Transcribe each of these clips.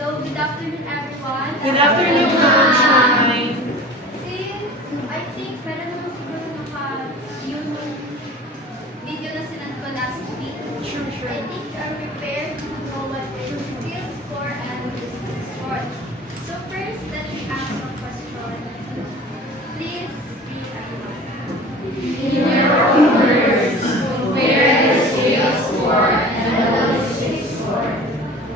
So, good afternoon everyone. Good afternoon, Sunshine. Since I think meron naman siguro yung video na sinand ko last week. Sure. I think you are prepared to know what is skill score and business score. So first, let me ask a question. Please read aloud. In your own words, compare the skill score and the holistic score.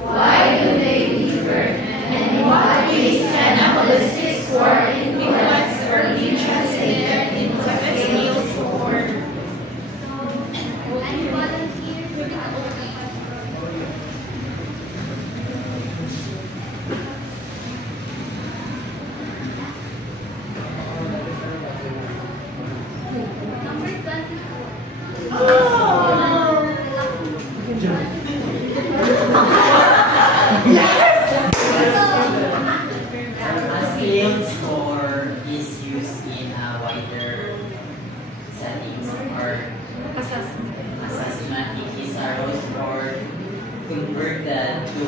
Why do they differ? And in what ways can a holistic score influence or be translated into a skill score? So, any volunteers to read aloud the question? Number 24. A skill score is used in a wider settings or assessment. It is a raw score converted to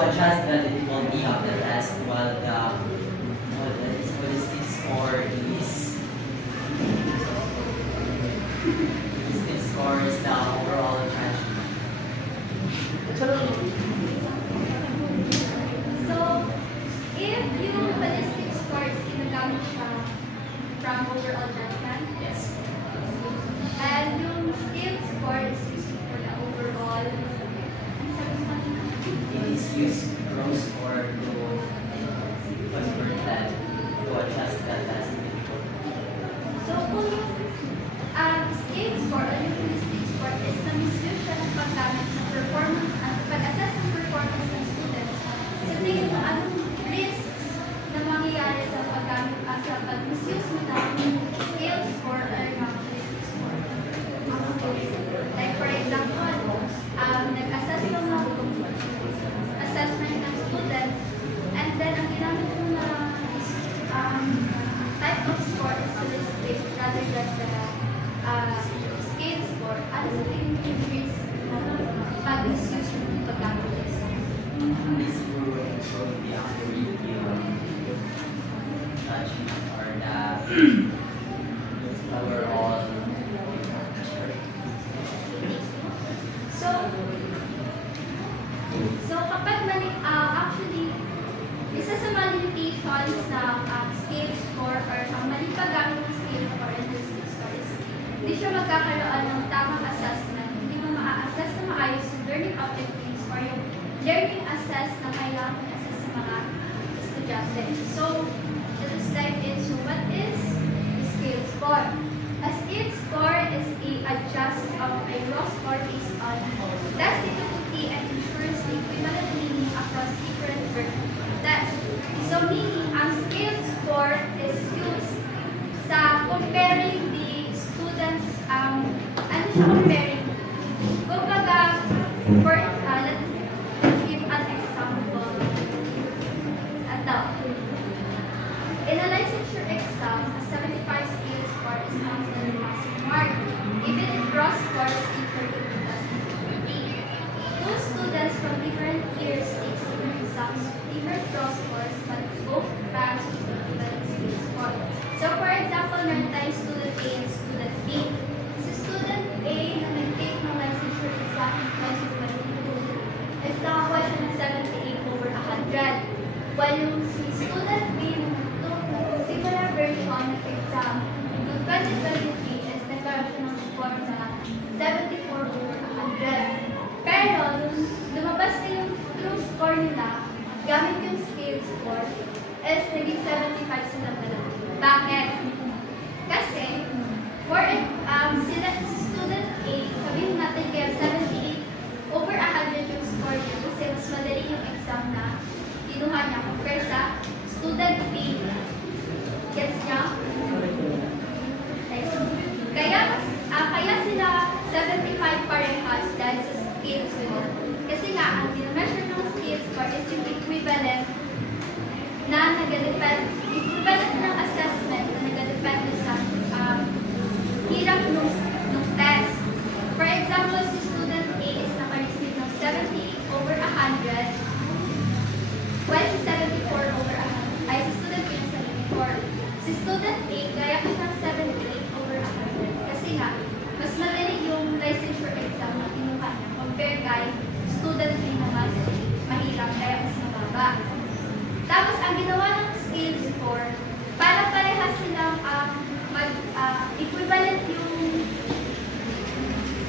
adjust the difficulty of the test, while the holistic score is the overall judgment. So, if yung holistic score is ginagamit siya from overall judgment, Yes. and yung skill score is used for the overall, It is used raw score to convert that to adjust the test difficulty. so kung yung skill score o yung holistic score is na-misuse siya ng paggamit sa performance at pag-assess ng performance ng students, so tingin mo anong risks na mangyayari sa paggamit sa pag-misuse mo ng skill score or ng holistic score? Like for example, nag-assess mo ng assessment ng students, and then ang ginamit mo na type of score is holistic rather than the scale score. Ano sa tingin mo yung risk pag-misuse mo ng paggamit ng score? This will improve the accuracy of judgment or the overall. So kapag actually, isa sa mga limitations ng scale score or ang mali paggamit ng scale score and holistic score is hindi siya magkakaroon ng tamang assessment. Hindi mo ma-assess na maayos yung learning objectives or yung learning assess na kailangan i-assess sa mga estudyante. So, let us dive into what is the scale score. A scale score is a adjust of a raw score based on test difficulty and ensures the equivalent meaning across different tests. So, meaning, ang scale score is used sa comparing the students, ano siya comparing? Kumbaga, let's give an example. Ito. In a licensure exam, a 75 scale score is counted as a passing mark, even if raw scores differ in 2015. Two students from different years take similar exams with different raw scores, but both pass with the equivalent scale score. So, for example, meron tayong student A and student B. Si student A na nag-take ng licensure exam in 2022 is nakakuha siya ng 78 over 100. While yung si student B na nag-took ng similar version ng exam noong 2023 is nagkaroon siya ng score na 74 over 100. Pero, nung lumabas na yung true score nila, gamit yung scale score, is naging 75 sila dalawa. Bakit? Kasi, si student A, sabihin natin kaya 78 over 100 yung score niya kasi mas madali yung exam na kinuha niya compare sa student B. Gets niya? Kaya sila 75 parehas dahil sa skills nila. Kasi nga, ang dinameasure ng skills score is yung equivalent na nag-depend, equivalent ng assessment na nag-depend sa hirap nung test. For example, si student A is naka-receive ng 78 over 100, while si 74 over 100, ay si student B ng 74. Si student A, gaya ko ng 78 over 100. Kasi nga, mas madali yung licensure exam na kinuha niya compare kay student B na mas mahirap, kaya mas mababa. Tapos, ang ginawa ng scale score, para parehas silang equivalent yung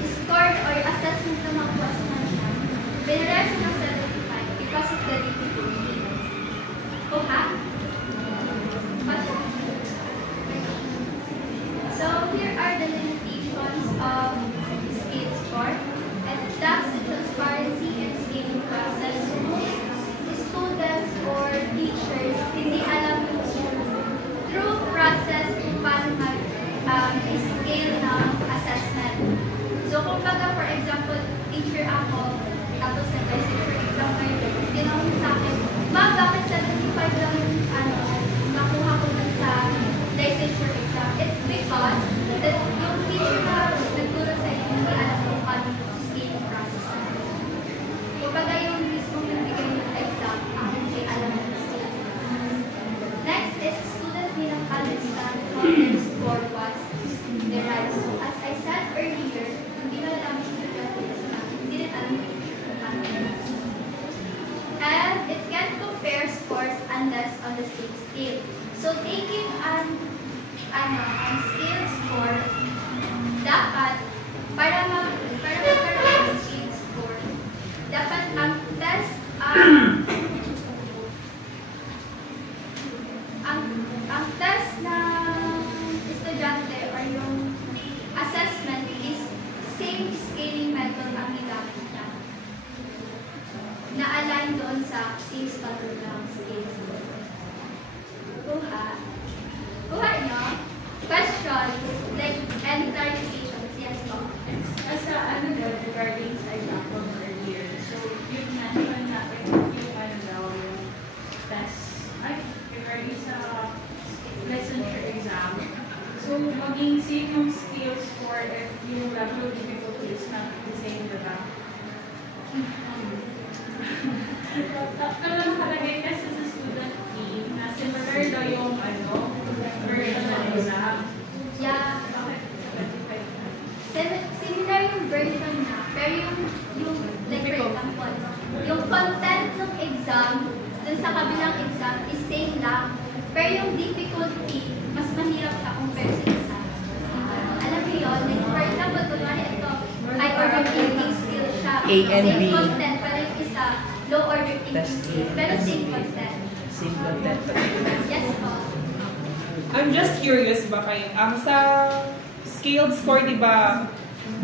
score or assessment na makuha sa kanila. Binaraya sila ng 75 because of the difficulty. Kuha? So, here are the limitations of scale score. It lacks the transparency and scaling process. Students or teachers hindi alam yung true process kung paano mag-scale ng assessment. So, kung baga, for example, teacher ako, tapos nag-licensure exam ngayon, tinawag sa akin, ma'am, bakit 75 lang yung makuha ko dun sa licensure exam? It's because that yung teacher na nagturo sa inyo, hindi alam kung paano yung scaling process. Kung baga, yung mismo yung bigay ng exam, ang hindi alam ng scaling process. Next is student bilang understand how their score was derived. So, as I said earlier, hindi na alam yung hindi rin alam yung and it can't compare scores unless on the same scale. So, taking an scale score, dapat, para magkaroon ng scale score, dapat ang test, ang test ng estudyante or yung assessment is same scaling method ang ginamit niya. Na-align doon sa same standard ng scale score. Kuha. Kuha nyo? Question, like, any clarifications? Yes, po. As regarding sa example earlier, so you mentioned na yung yung test, regarding sa licensure exam. So, maging same yung skill score if yung level of difficulty is not the same, diba? Alam nakalagay kasi sa student team na similar daw yung version ng exam. Yeah. Similar yung version na, pero yung like for example, yung content ng exam, dun sa kabilang exam, is same lang. Pero yung difficulty, mas mahirap siya compare sa isa. Alam mo yun, like for example, kunwari ito, high order thinking skill siya. A and B. Same content, pero yung isa, low order thinking skill. Pero same content. Same content. Yes po. I'm just curious ba kayo, ang sa scaled score, di ba,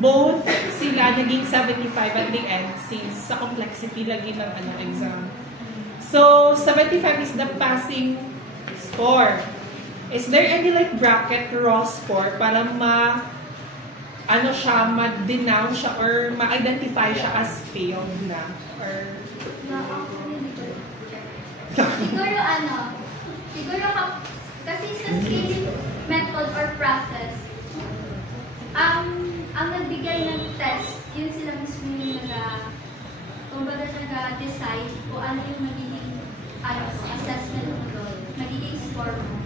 both sila naging 75 at the end since sa complexity lagi ng exam. So, 75 is the passing score. Is there any like bracket raw score para ma-denounce siya or ma-identify siya as failed na? Or Siguro kasi sa scaling method or process, ang nagbigay ng test, yun sila mismo yung nag-decide kung ano yung magiging assessment mo doon, magiging score mo.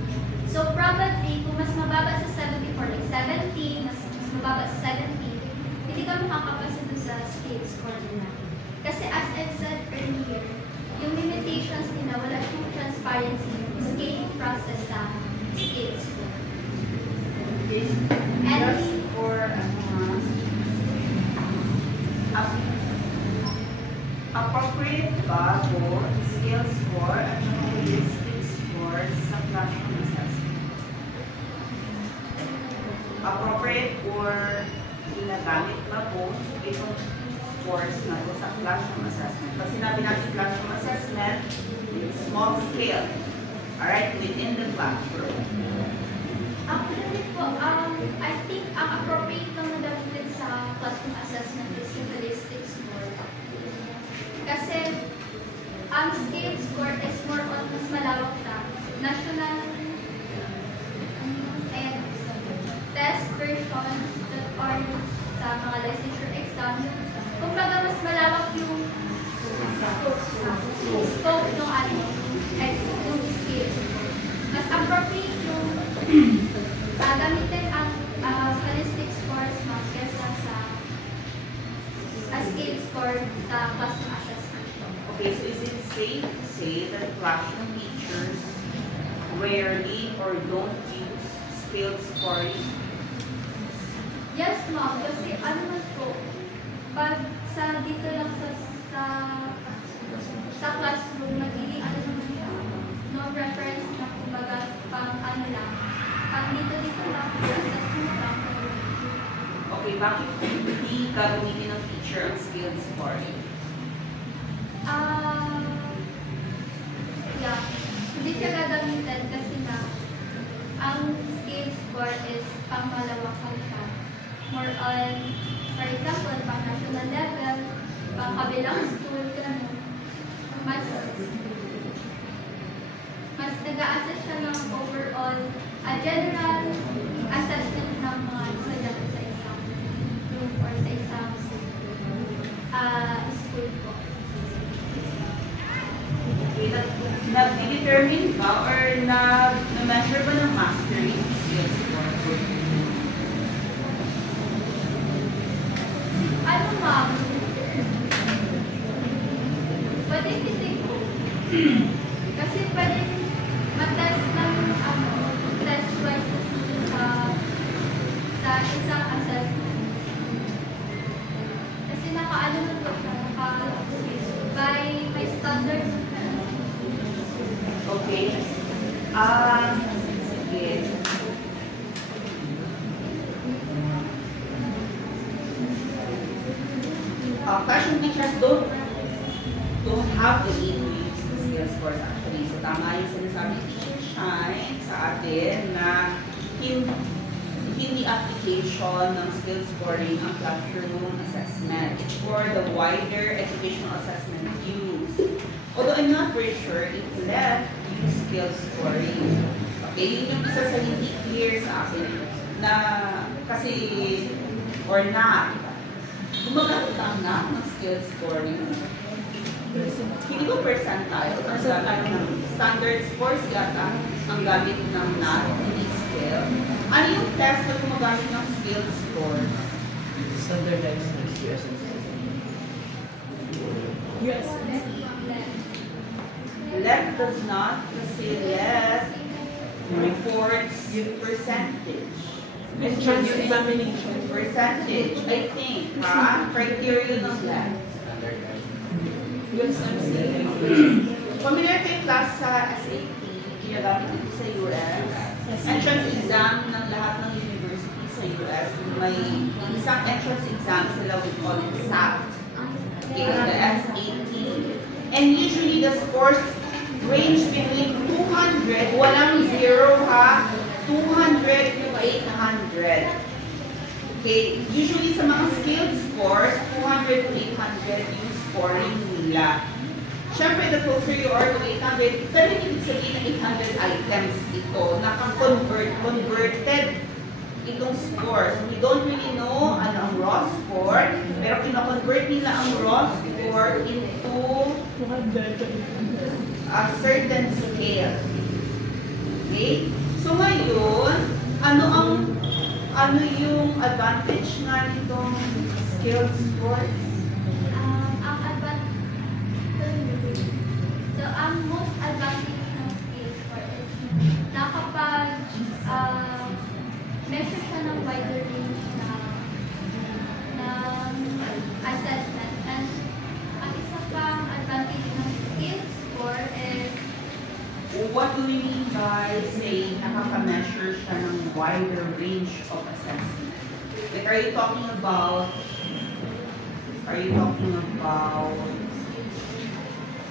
So probably, kung mas mababa sa 74, like 17, mas mababa sa 17, hindi ka makakapasa doon sa scale score nila. Kasi as I said earlier, yung limitations nila, wala yung transparency, yung scaling process sa scale score. And appropriate ba po scale score at holistic score sa classroom assessment? Appropriate or ginagamit ba po itong scores na po sa classroom assessment? Pag sinabi natin classroom assessment, small scale, alright, within the classroom. Actually po, I think ang appropriate lang na dapat sa classroom assessment is yung holistic score. Kasi ang scale score is more on mas malawak na national and test versions that are sa mga licensure exam. Kung baga mas malawak yung score yung yung skills. Mas appropriate yung gamitin ang statistic scores mo kesa sa scale score sa classroom assessment. Okay, so is it safe to say that classroom teachers rarely or don't use scale scoring? Yes, ma'am. Kasi ano man po, pag sa dito lang sa classroom, magiging ano naman siya, no reference na kumbaga pang ano lang. Pag dito lang, assessment lang. Okay, bakit hindi gagamitin ng teacher ang scale scoring? Yeah. Hindi siya gagamitin kasi na ang scale score is pang malawakan siya. More on, for example, pang national level, pang kabilang school, ganun. Mas nag-a-assess siya ng overall general assessment ng mga estudyante sa isang room or sa isang school po. Okay, nag-determine ba or na-measure ba ng mastery ng scale score? Ano ma'am? Pwede titig po. Kasi pwede mag-test ng test-wise sa isang assessment. Kasi naka-ano na po siya, by my standards. Okay. Sige. Classroom teachers don't have the need to use the scale scores actually. So tama yung sinasabi ni Teacher Shine sa atin na hindi application ng skill scoring ang classroom assessment. It's for the wider educational assessment use. Although I'm not very sure if left use skill scoring. Okay, yun yung isa sa hindi clear sa akin na kasi or not. Gumagamit ang ng skill scoring. Hindi ko percentile. Percentile ng standard scores yata ang gamit ng NAT, hindi skill. Ano yung test na gumagamit ng skill score? Standardized USMC. Yes. Left does not, kasi left reports percentage. Entrance examination. Percentage, I think, ha? Criteria ng left. USMC. Familiar kayo class sa SAT, ginagamit dito sa US. Entrance exam ng lahat ng university sa US. May isang entrance exam sila, we call it SAT. Okay, the SAT. And usually the scores range between 200, walang zero ha, 200 to 800. Okay, usually sa mga scaled scores, 200 to 800 yung scoring nila. Siyempre, the closer you are to 800, pero hindi sabihin na 800 items ito, converted itong score. So, we don't really know ano ang raw score, pero kina-convert nila ang raw score into a certain scale. Okay? So, ngayon, ano yung advantage nga nitong scale score? Ang most advantage ng scale score is na kapag measure siya ng wider range ng assessment. And ang isa pang advantage ng scale score is What do we mean by saying nakaka-measure siya ng wider range of assessment? Like, are you talking about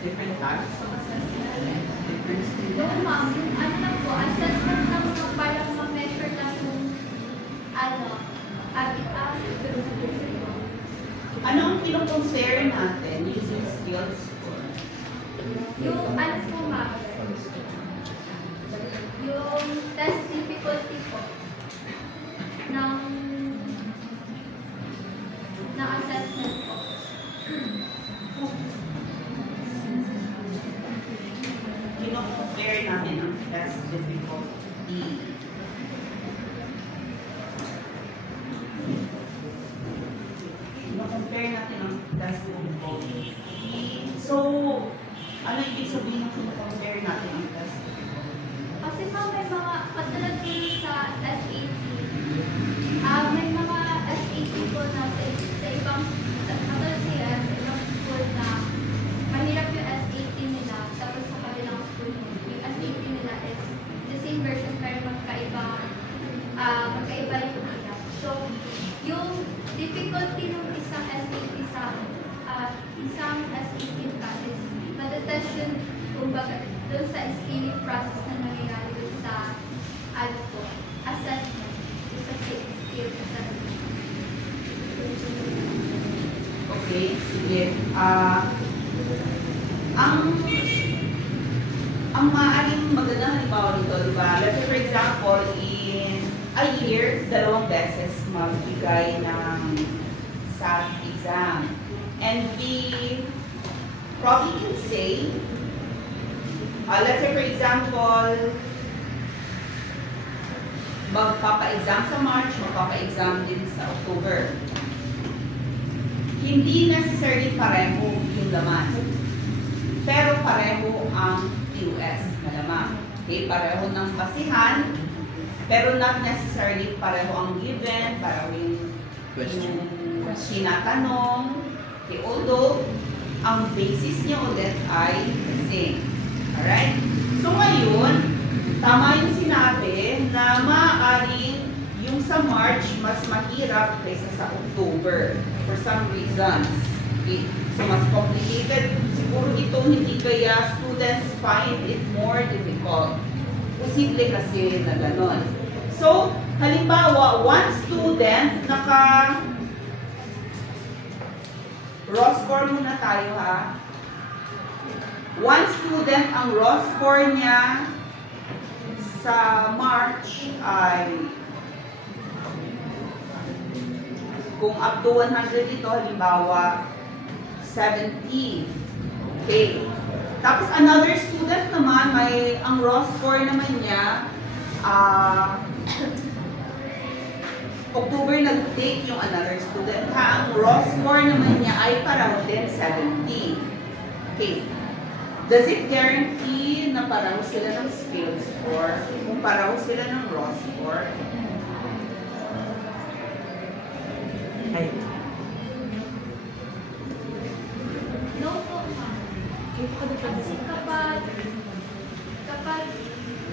different types of assessment? Different students? yung ma'am, yung ano lang po, assessment lang po parang ma-measure lang yung Ano ang kino-compare natin using scale score? yung ano po ma'am, yung test difficulty po ng assessment po. compare natin ang test difficulty. Ma-compare natin ang test difficulty. So, ano ibig sabihin ng compare natin ang test difficulty? Kasi pa may mga, katulad ko sa SAT, may mga SAT po na sa ibang, katulad sila, sa ibang school na mahirap yung SAT nila, tapos sa kabilang school, yung SAT nila is the same version pero magkaiba yung hirap. So, yung difficulty ng isang SAT sa isang SAT process, matatest yun, kumbaga, doon sa scaling process na nangyayari doon sa assessment, doon sa skill assessment. Okay, sige. Ang maaaring magandang halimbawa nito, di ba? Let's say for example, in a year, 2 beses magbigay ng SAT exam. And we probably can say, let's say for example, magpapa-exam sa March, magpapa-exam din sa October. Hindi necessarily pareho yung laman. Pero pareho ang TUS na laman. Okay, pareho ng basihan, pero not necessarily pareho ang given, pareho yung tinatanong. Okay, although, ang basis niya ulit ay the same. Alright? So ngayon, tama yung sinabi na maaaring yung sa March mas mahirap kaysa sa October for some reasons. Okay? So mas complicated. Siguro ito hindi kaya students find it more difficult. Posible kasi na ganon. So, halimbawa, one student raw score muna tayo ha. One student, ang raw score niya sa March ay kung up to 100 ito, halimbawa 70. Okay. Tapos another student naman, ang raw score naman niya October nag-take yung another student ha. Ang raw score naman niya ay parang din 70. Okay. Does it guarantee na pareho sila ng scale score? Kung pareho sila ng raw score? Ay. No po, ma'am. Kasi kapag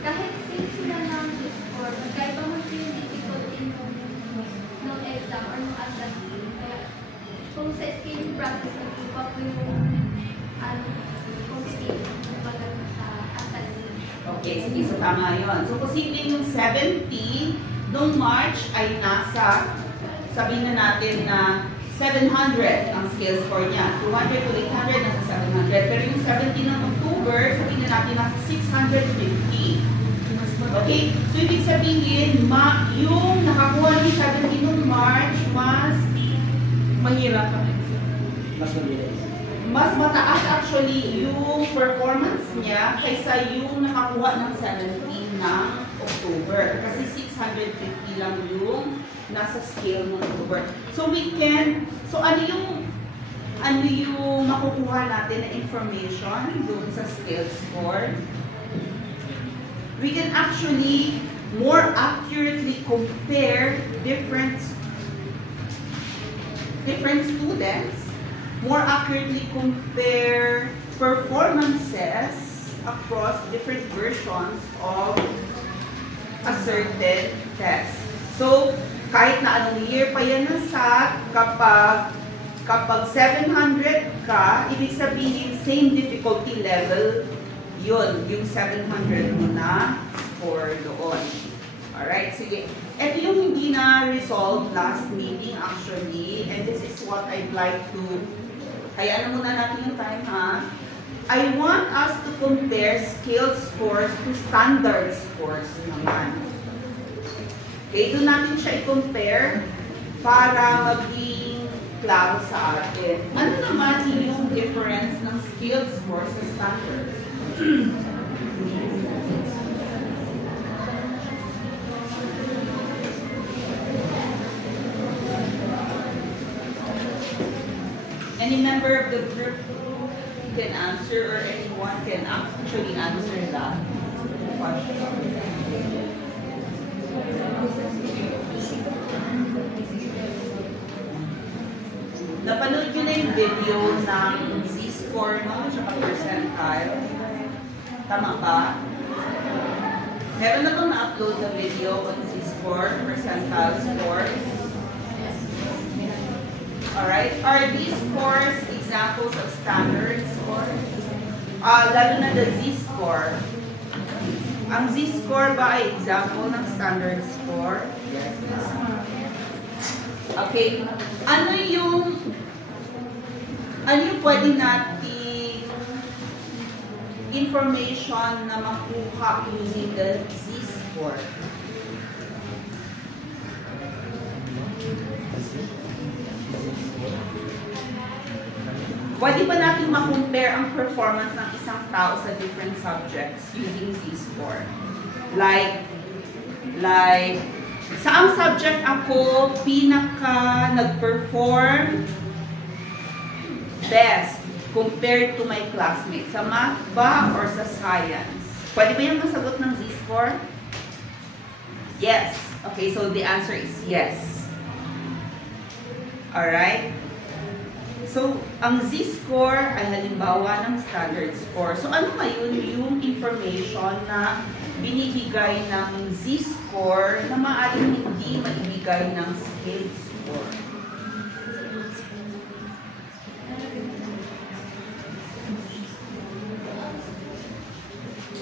kahit same sila ng score, magkaiba mo yung difficulty ng exam or ng assessment. Kaya kung sa scaling process, nag-iba po yung competition kumbaga sa assessment. Okay, sige, so tama yun. So, posibleng yung 70 nung March ay nasa, sabihin na natin na 700 ang scale score niya. 200 to 800, nasa 700. Pero yung 70 ng October, sabihin na natin nasa 650. Okay? So, ibig sabihin, yung nakakuha ni 70 nung March, mas Mahirap ang exam. mas mataas actually yung performance niya kaysa yung nakakuha ng 70 ng October. Kasi 650 lang yung nasa scale ng October. So ano yung makukuha natin na information doon sa scale score? We can actually more accurately compare different students, more accurately compare performances across different versions of a certain test. So, kahit na anong year pa yan ng SAT, kapag 700 ka, ibig sabihin same difficulty level, yun, yung 700 mo na score doon. Alright, sige. Ito yung hindi na-resolve last meeting actually, and this is what I'd like to, kaya ano muna natin yung time ha? I want us to compare scale scores to standard scores naman. Okay, doon natin siya i-compare para maging klaro sa atin. Ano naman yung difference ng scaled score sa standard? Any member of the group can answer, or anyone can actually answer that question. Napanood nyo na yung video ng Z-score mo, tsaka percentile? Tama ba? Meron na bang na-upload na video on Z-score, percentile scores? Alright, are these scores examples of standard scores? Lalo na the Z-score. Ang Z-score ba ay example ng standard score? Yes. Okay, ano yung pwede natin information na makuha using the Z-score? Pwede ba natin ma-compare ang performance ng isang tao sa different subjects using Z-score? Like, saang subject ako pinaka nag-perform best compared to my classmates? Sa math ba or sa science? Pwede ba yung masagot ng Z-score? Yes. Okay, so the answer is yes. Alright? So, ang Z-score ay halimbawa ng standard score. So, ano ngayon yung information na binibigay ng Z-score na maaaring hindi maibigay ng scaled score?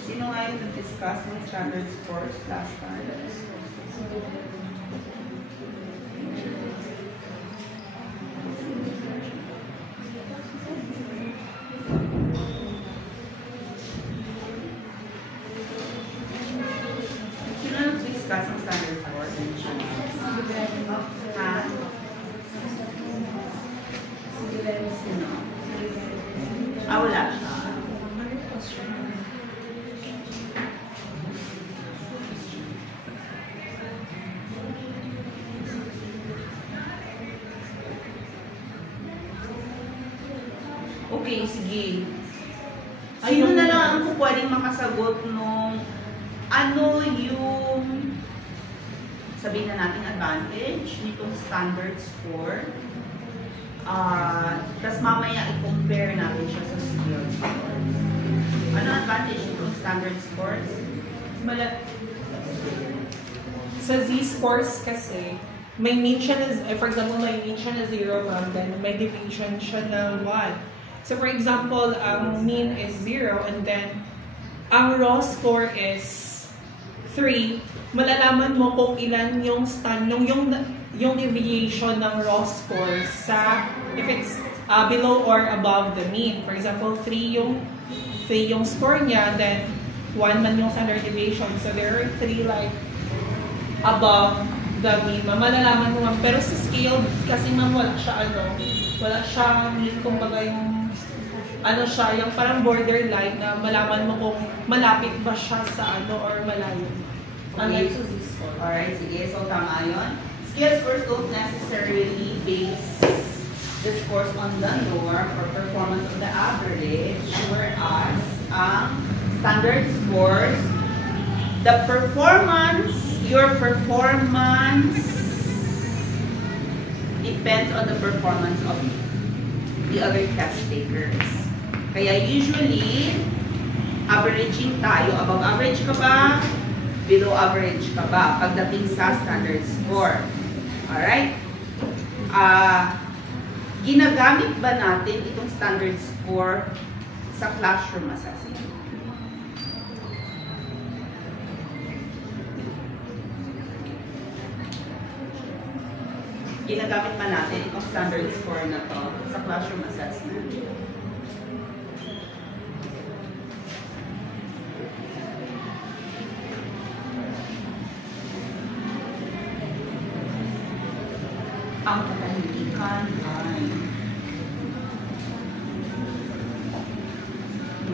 Sino nga yung nag-discuss ng standard scores last time? Discussing standard scores. Wala siya. Okay, sige. Sino na lang ang pwedeng makasagot nung ano yung sabihin na natin advantage nitong standard score? Tapos mamaya i-compare natin siya sa scaled scores. Ano advantage nitong standard scores? Sa Z-scores kasi, may mean siya na, for example, may mean siya na 0, then may deviation siya na 1. So for example, ang mean is 0, and then ang raw score is 3, malalaman mo kung ilan yung yung deviation ng raw score sa if it's below or above the mean. For example, 3 yung score niya, then 1 man yung standard deviation. So there are 3 like above the mean. Malalaman mo, pero sa scale kasi wala siya mean, kumbaga yung siya, yung parang borderline na malaman mo kung malapit ba siya sa or malayo. Okay. Alright, sige. So, tama yun. Scale scores don't necessarily base the scores on the norm or performance of the average, whereas standard scores, your performance depends on the performance of the other test takers. Kaya usually, averaging tayo. Above average ka ba? Below average ka ba? Pagdating sa standard score. Alright? Ginagamit ba natin itong standard score sa classroom assessment? Ginagamit ba natin itong standard score na to sa classroom assessment? Ang katahimikan ay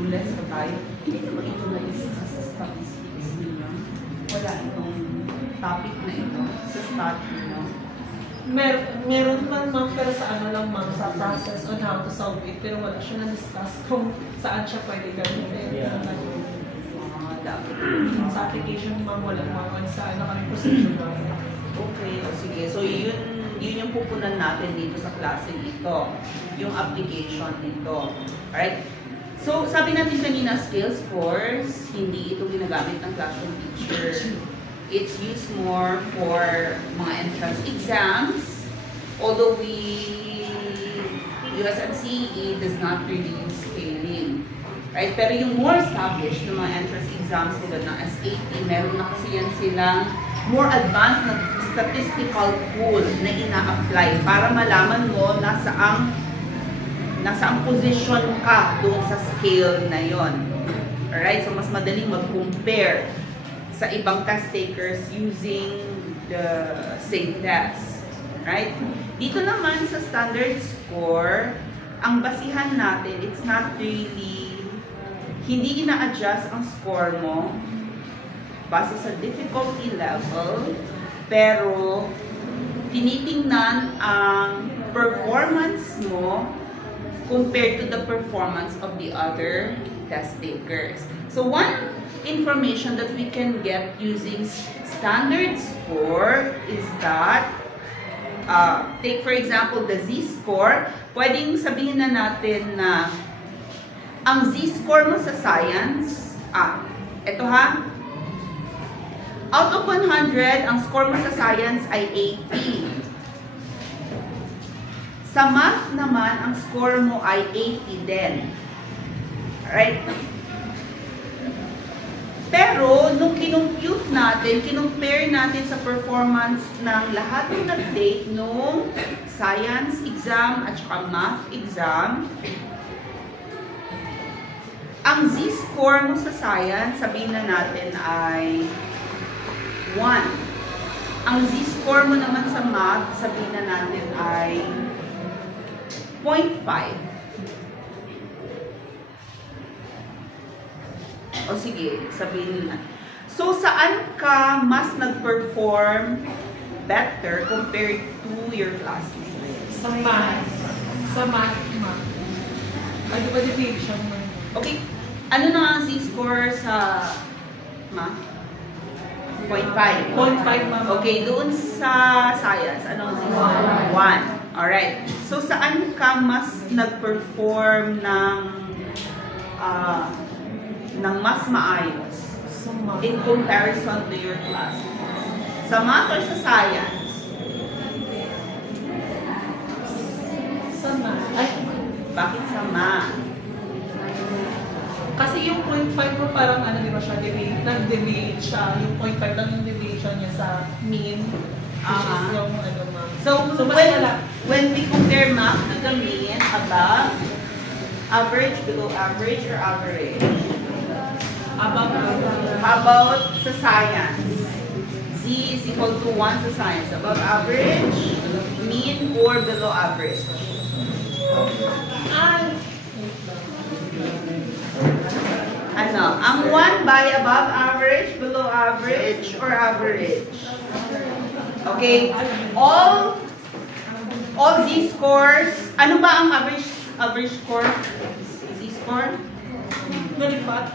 clueless pa tayo. Hindi naman ito na-discuss sa statistics ninyo. Wala itong topic na ito sa stat ninyo. Meron man ma'am, pero sa ano lang ma'am, sa process on how to solve it, pero wala siya na-discuss kung saan siya pwede gamitin. Yeah. Dapat. Sa application ma'am, wala ma'am, sa ano kami procedure ma'am. Okay, o sige. So, yun yung pupunan natin dito sa klase ito. Yung application nito. Alright? So, sabi natin kanina, scale scores, hindi ito ginagamit ng classroom teacher. It's used more for mga entrance exams. Although USMCE does not really use scaling. Right? Pero yung more established na mga entrance exams tulad ng SAT, meron na kasi yan silang more advanced na statistical tool na ina-apply para malaman mo nasaang position ka doon sa scale na yon. Alright? So, mas madaling mag-compare sa ibang test takers using the same test. Right? Dito naman sa standard score, ang basihan natin, it's not really, hindi ina-adjust ang score mo base sa difficulty level, pero tinitingnan ang performance mo compared to the performance of the other test takers. So one information that we can get using standard score is that, take for example the Z-score, pwedeng sabihin na natin na ang Z-score mo sa science, ito ha, out of 100, ang score mo sa science ay 80. Sa math naman, ang score mo ay 80 din. Alright? Pero, nung kinumpute natin, kinumpare natin sa performance ng lahat ng nag-take nung science exam at saka math exam, ang Z-score mo sa science, sabihin na natin ay 1. Ang Z-score mo naman sa math, sabihin na natin ay 0.5. O sige, sabihin na. So, saan ka mas nag-perform better compared to your classmates? Sa math. Sa math ma'am. Ano ba deviation mo? Okay, ano na ang Z-score sa math? 0.5. 0.5 ma'am. Okay, doon sa science, ano ang Z-score? 1. Alright. So, saan ka mas nag-perform ng mas maayos Sa math. in comparison to your class? Sa math or sa science? Sa math. Ay, Bakit sa math? kasi yung 0.5 ko parang ano, di ba siya, nag-deviate siya. Yung 0.5 lang yung deviation niya sa mean. Which is yung ano ma'am. So, mas wala. when we compare math to the mean, above, average, below average, or average? Above. How about sa science? Z is equal to 1 sa science. Above average, mean, or below average? Ay. Ano? Ang 1 by above average, below average, or average? Okay. All Z-scores, ano ba ang average score? Z-score? Nalipat.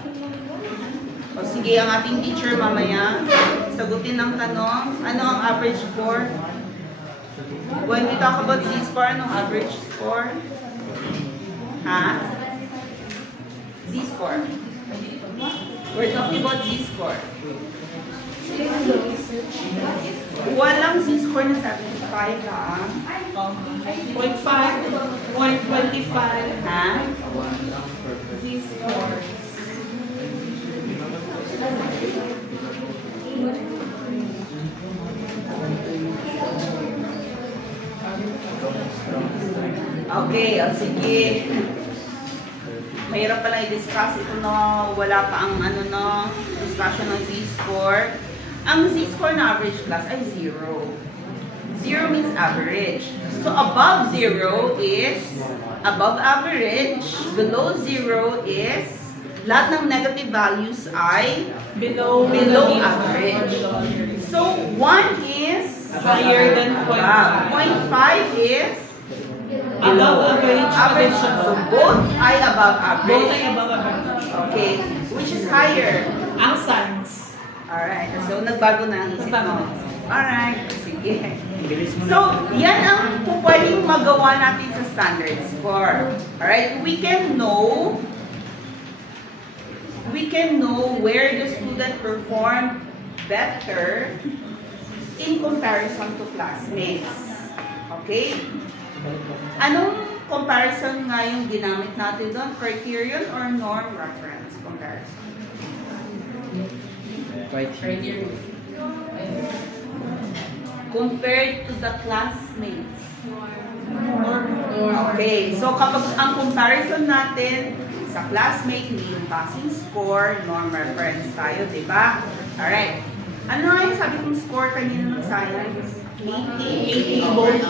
O sige, ang ating teacher mamaya, sagutin ng tanong, ano ang average score? When we talk about Z-score, anong average score? Ha? Z-score. We're talking about Z-score. Walang Z-score na 75 ha? 0.5, 125, Ha? Z-score. Okay, o sige. Mahirap pala i-discuss ito no, wala pa ang ano no, discussion ng Z-score. Ang Z-score na average class ay 0. 0 means average. So above 0 is above average, below 0 is lahat ng negative values ay Below average. So, 1 is higher than 0.5. 0.5 is Above average. average. So, both ay above Both ay average. above average. Okay. Which is higher? Ang science. Alright. So, nagbago na ang isip mo. Alright. Sige. So, yan ang pwedeng magawa natin sa standard score. Alright? We can know where the student performed better in comparison to classmates. Okay? Anong comparison nga yung ginamit natin doon? Criterion or norm reference comparison? Criterion. Compared to the classmates. Okay, so kapag ang comparison natin sa classmate, hindi yung passing score, norm reference tayo, di ba? Alright. Ano nga yung sabi kong score kanina ng science? 80. 80 both.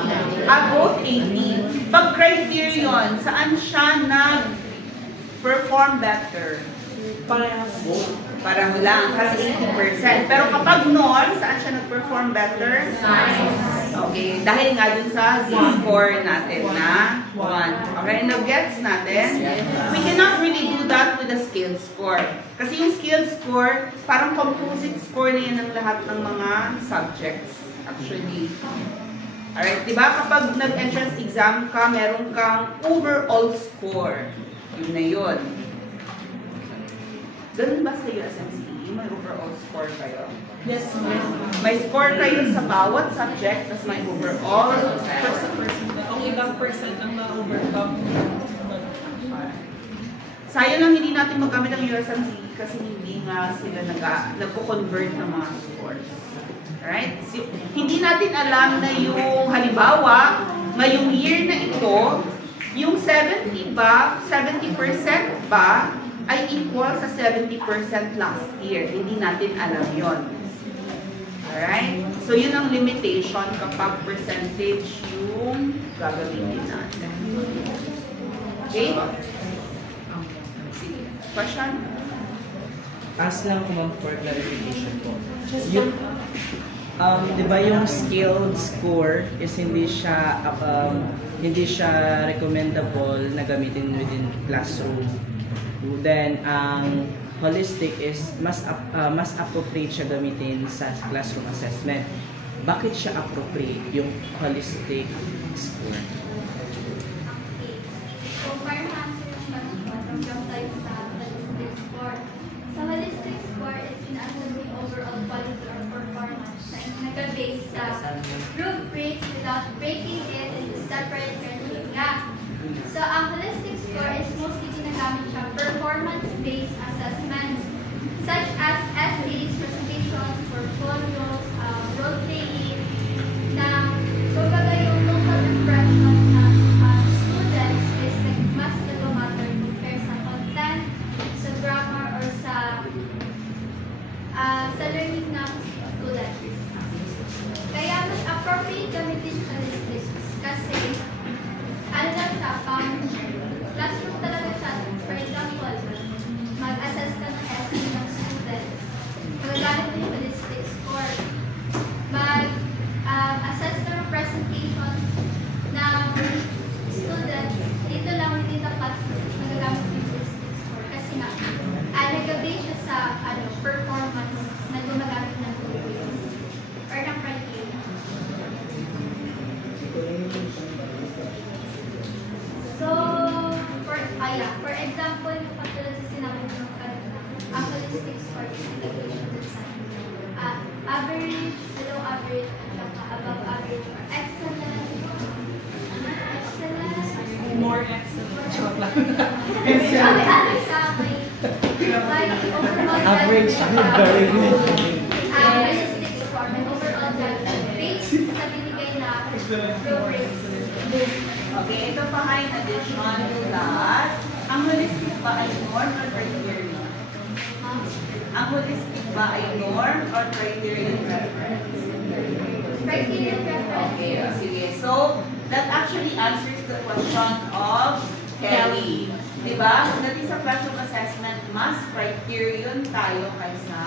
Both 80. Pag criterion, saan siya nag-perform better? Parang lang, kasi 80%. Pero kapag norm, saan siya nag-perform better? Okay, dahil nga dun sa score natin na 1. Okay, now gets natin? We cannot really do that with a scale score. Kasi yung scale score, parang composite score na yan ng lahat ng mga subjects. Actually. Alright, diba? Kapag nag-entrance exam ka, meron kang overall score. Yun na yun. Ganun ba sa USMCE? May overall score kayo? Yes, ma'am. May score kayo sa bawat subject, tapos may overall. Percent. Ang ilang percent ang na-overcome. Sayang lang hindi natin magamit ang USMCE kasi hindi nga sila nagko-convert ng mga scores. Alright? So, hindi natin alam na yung, halimbawa, ngayong year na ito, yung 70% ba ay equal sa 70% last year. Hindi natin alam yon. Alright? So, yun ang limitation kapag percentage yung gagamitin natin. Okay? Sige. Question? Ask lang ko ma'am for clarification po. Yung, di ba yung skilled score is hindi siya recommendable na gamitin within classroom. Then ang holistic is mas appropriate siya gamitin sa classroom assessment. Bakit siya appropriate yung holistic score? So, para ma-answer yung question, jump tayo sa holistic score. Sa holistic score is in-assess the overall quality or performance na nag-base sa rubrics without breaking it into separate criteria. So, ang holistic score is mostly ginagamit siya performance-based assessments such as essays, presentations, portfolios, role-playing, na kumbaga yung local impression ng students is like mas nag-matter compare sa content, sa grammar, or sa learning ng students. Kaya mas appropriate gamitin sa statistics kasi ano lang siya, classroom talaga siya. For example, mag-assess ka ng essay ng students. Magagamit mo yung holistic score. Mag-assess ka ng presentation ng students. Dito lang within the classroom, magagamit mo yung holistic score. Kasi nga, nag-base siya sa performance na gumagamit ng rubrics or ng criteria. So, for example, yung katulad sa sinabi ko kanina, ang holistic score is integration sa average, below average, at saka above average, or excellent, More excellent. Joke lang. ano siya, may overall Average, judgment, very good. holistic score, may overall judgment based sa binigay na rubrics. Okay, ito pa nga in addition to that, ang holistic ba ay norm or criterion? Ang holistic ba ay norm or criterion reference? Criterion reference. Okay, sige. So, that actually answers the question of Kelly. Diba? Pagdating sa classroom assessment, mas criterion tayo kaysa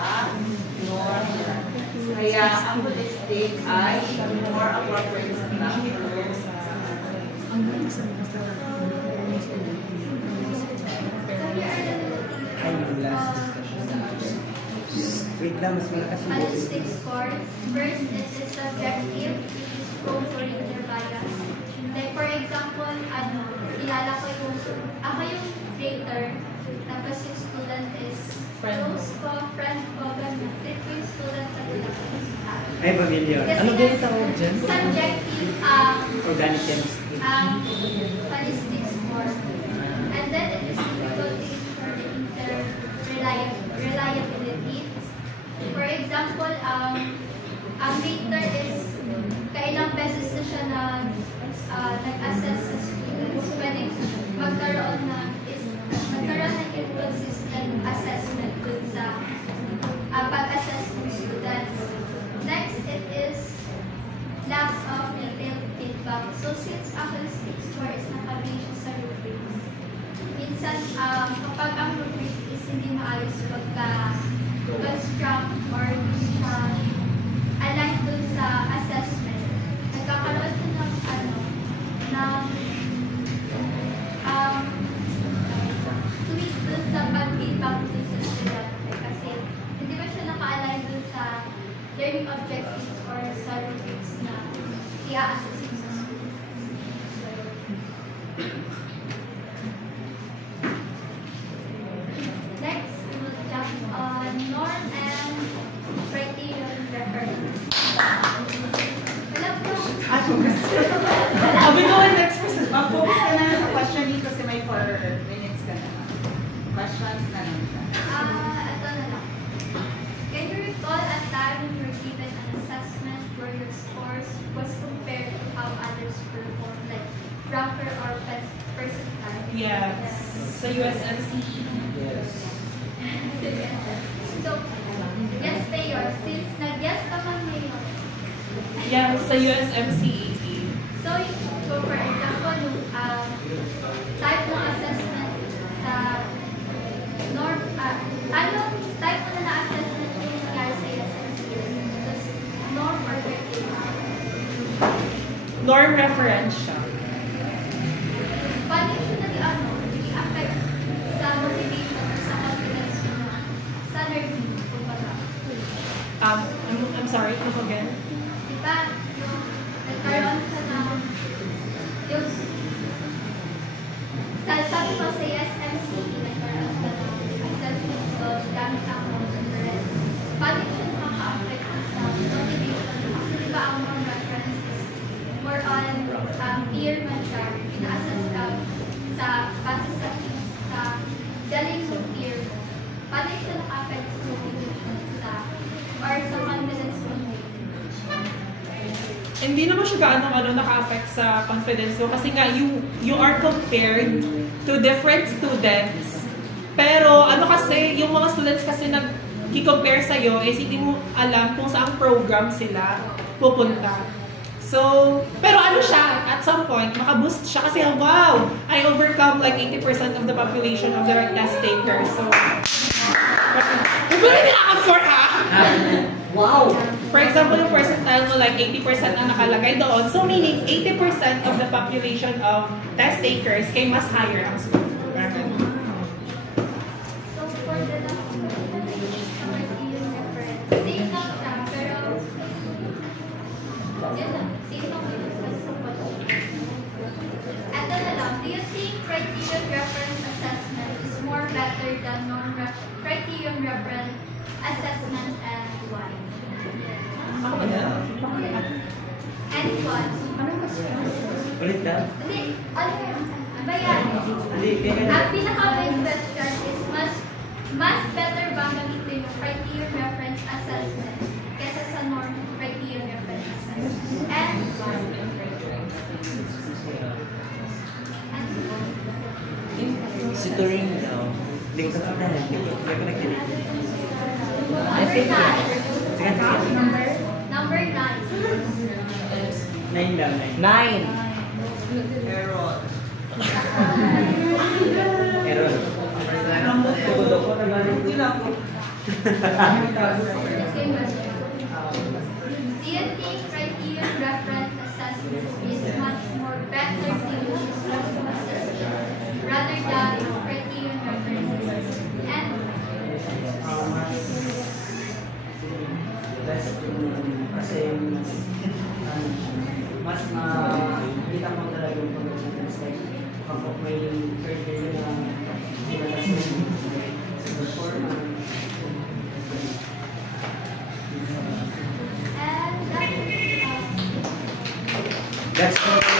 norm reference. Kaya ang holistic ay more appropriate sa classroom. Wait lang, mas malakas yung boses. Holistic scores. First, it is subjective, which is scoring their bias. Like, for example, kilala ko ako yung rater, tapos yung student is close ko, friend ko, ganun. Treat ko yung student sa Ay, familiar. Kasi Ano din yung tawag dyan? subjective, Organic chemistry. holistic score. And then, it is difficult to ensure the reliability. For example, ang rater is kailang beses na siya nag-assess sa students. Pwede magkaroon ng inconsistent assessment dun sa pag-assess ng students. Next, it is lack of detailed feedback. So, since ang holistic score is nakabase siya sa rubrics, minsan kapag ang rubrics is hindi maayos pagka-construct or siya align dun sa assessment, nagkakaroon din ng tweak dun sa pag-feedback dun sa student. Kasi hindi ba siya naka-align dun sa learning objectives or sa rubrics na i-assess mo sa students. Next, we will jump on norm and criterion reference. Wala po. Are we going next person? Mag-focus ka na sa question dito kasi may 4 minutes ka na. Questions na lang siya. Ito na lang. Can you recall a time when you were given an assessment where your scores was compared to how others performed, like ranker or percentile? Yes. Sa USMC. Yes. So, yes, Mayor. Since nag-yes naman ngayon, Yeah, sa USMC. so for example, yung type ng assessment sa norm, anong type mo na assessment yung nangyari sa USMC? Just norm or criteria? Norm reference siya. Paano siya nag-affect sa motivation or sa confidence mo sa learning? Kumbaga. I'm sorry, come again. Diba, yung nagkaroon ka ng yung sabi ko sa SMC, nagkaroon ka ng assessment so gamit ang reference. Paano siya nakaka-affect sa motivation? Kasi diba ang mga reference is more on peer man siya, pina-assess ka sa base sa galing mo peer mo. Paano siya nakaka-affect sa motivation or sa confidence mo? Hindi naman siya gaano naka-affect sa confidence mo kasi nga you are compared to different students. Pero kasi yung mga students kasi nag-compare sa iyo is hindi mo alam kung saang program sila pupunta. So, pero siya, at some point, makaboost siya kasi wow, I overcome like 80% of the population of the test takers. So, hindi naka-score ha? Wow! For example, yung percentile mo like 80% ang nakalagay doon. So meaning 80% of the population of test takers kay mas higher ang score. So, for the last criterion reference, same lang siya, pero yun lang, same lang yung discuss sa question. At na lang, do you think criterion reference assessment is more better than non-criterion reference assessment and why? And what? Ulit daw? Hindi, ba yan? Ang pinaka-main question is mas better ba gamitin yung criterion reference assessment kesa sa norm criterion reference assessment? And Si Turing daw. Hindi ko sa pagdahan. Hindi ko nakikinig. number 9. 9 lang. 9! Error. Meron. Do you think criterion reference assessment is much more better to use classroom assessment rather than criterion reference assessment? And kasi mas makita mo talaga yung pag-difference like kapag may criteria na nilalas mo sa performance. and That's all.